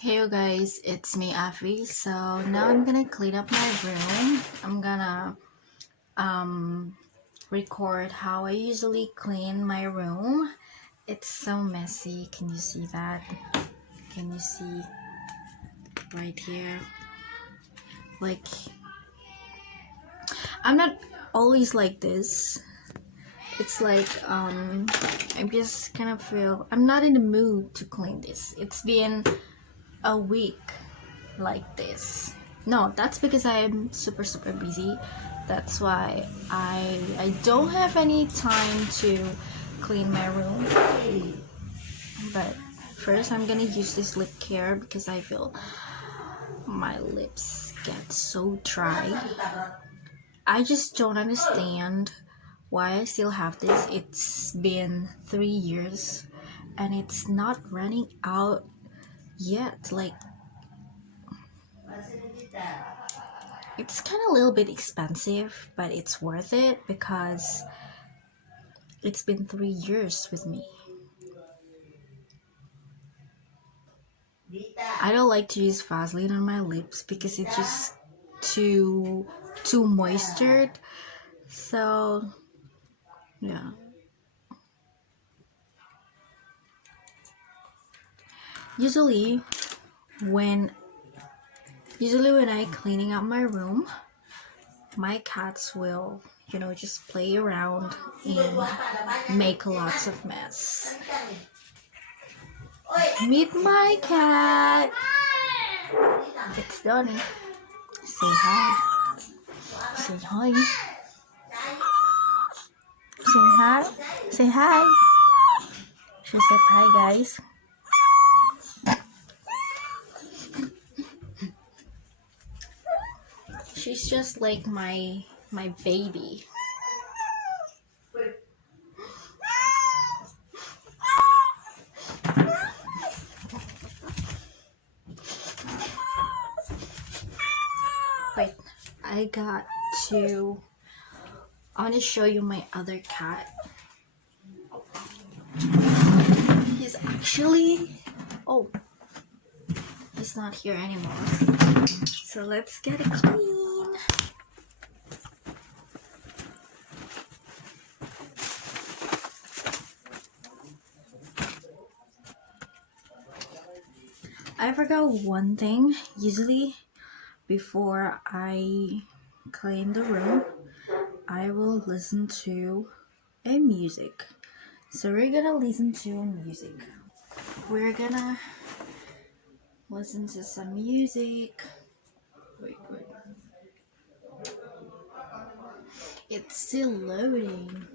Hey you guys, it's me Afi. So now I'm gonna clean up my room. I'm gonna record how I usually clean my room. It's so messy. Can you see that? Can you see right here? Like I'm not always like this. It's like I just kind of feel I'm not in the mood to clean this. It's been a week like this. No, that's because I'm super busy. That's why I don't have any time to clean my room. But first I'm gonna use this lip care because I feel my lips get so dry. I just don't understand why I still have this. It's been 3 years and it's not running out yet. Like it's kind of a little bit expensive, but it's worth it because it's been 3 years with me. I don't like to use Vaseline on my lips because it's just too moistured. So yeah. Usually when when I cleaning up my room, my cats will, just play around and make lots of mess. Meet my cat. It's Donnie. Say hi. Say hi. Say hi. Say hi. She said hi, guys. She's just like my baby. Wait, I want to show you my other cat. He's actually, oh, he's not here anymore. So let's get it clean. I forgot one thing. Usually, before I clean the room, I will listen to a music. So we're gonna listen to music. We're gonna listen to some music. Wait. It's still loading.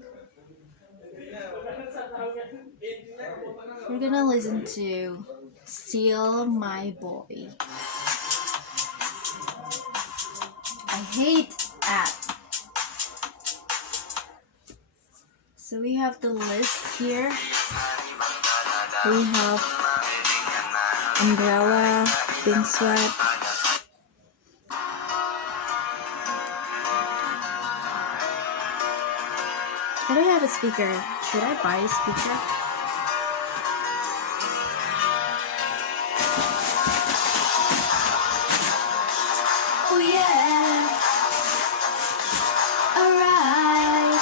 We're gonna listen to Steal My Boy. I hate that. So we have the list here. We have Umbrella, Pink Sweat. I don't have a speaker. Should I buy a speaker? Oh yeah. Alright.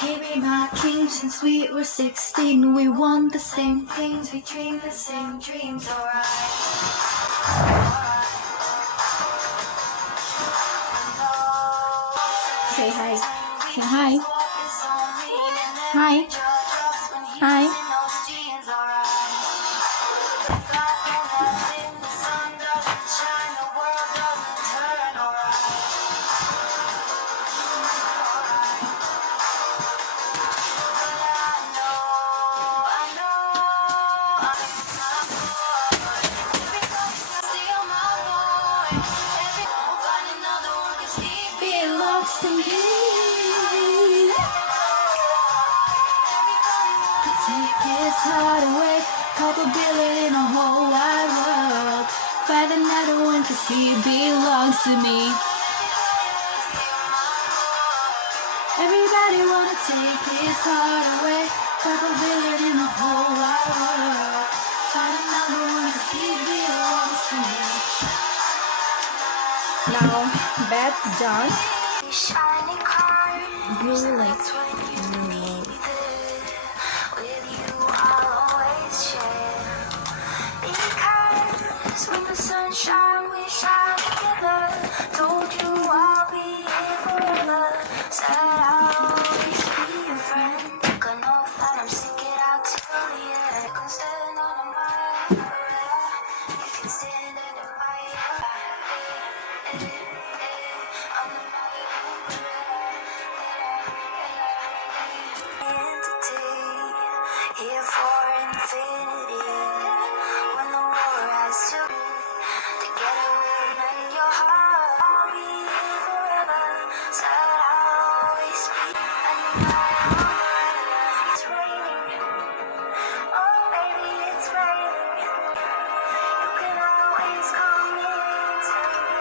Hey, be my king, since we were 16. We want the same things, we dream the same dreams. Alright. Say hi. Say hi. Hi. Hi. Belongs to me. Take his heart away, couple billion in a whole wide world. Find another one 'cause he belongs to me. Everybody wanna take his heart away, Purple bed in a whole wide world. Find another one to keep me lost. Now, Beth done. Really like really low. Because when the sunshine we shine together, told you I'll be here forever. Said I'll always be your friend. Took an oath that I'm sticking out till the end. You can stand under my umbrella. You can stand under my under my umbrella. Entity here for infinity. When the war has to together we'll mend your heart. I'll be here forever. Said I'll always be under my umbrella. It's raining. Oh baby, it's raining. You can always come into me.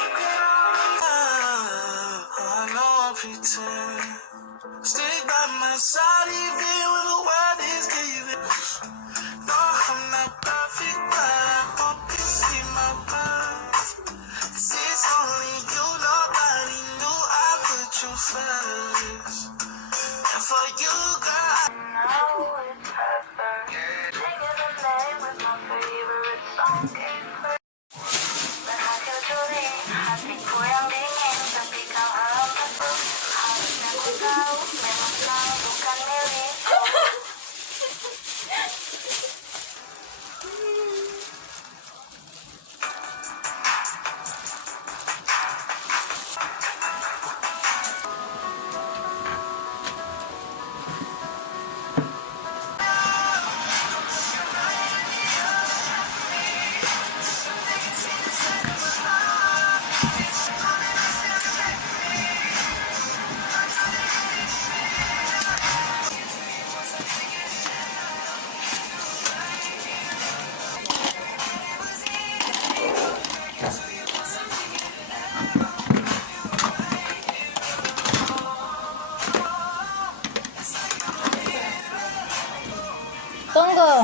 You can always. I know I pretend. Stay by my side even when the world is giving. No, I'm not perfect, but I hope you see my worth. It's only you, nobody knew I put you first. And for you, girl, now it's her. Taking the name with my favorite song. Hati yang dingin tapi kau hampa. Harusnya ku tahu memang kau bukan milikku. Tunggu.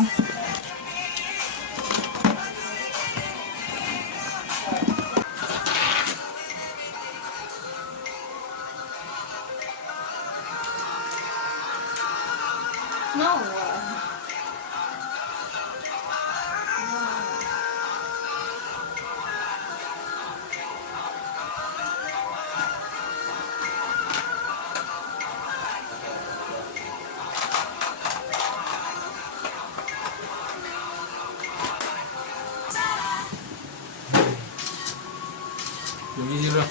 No. 여기 질러.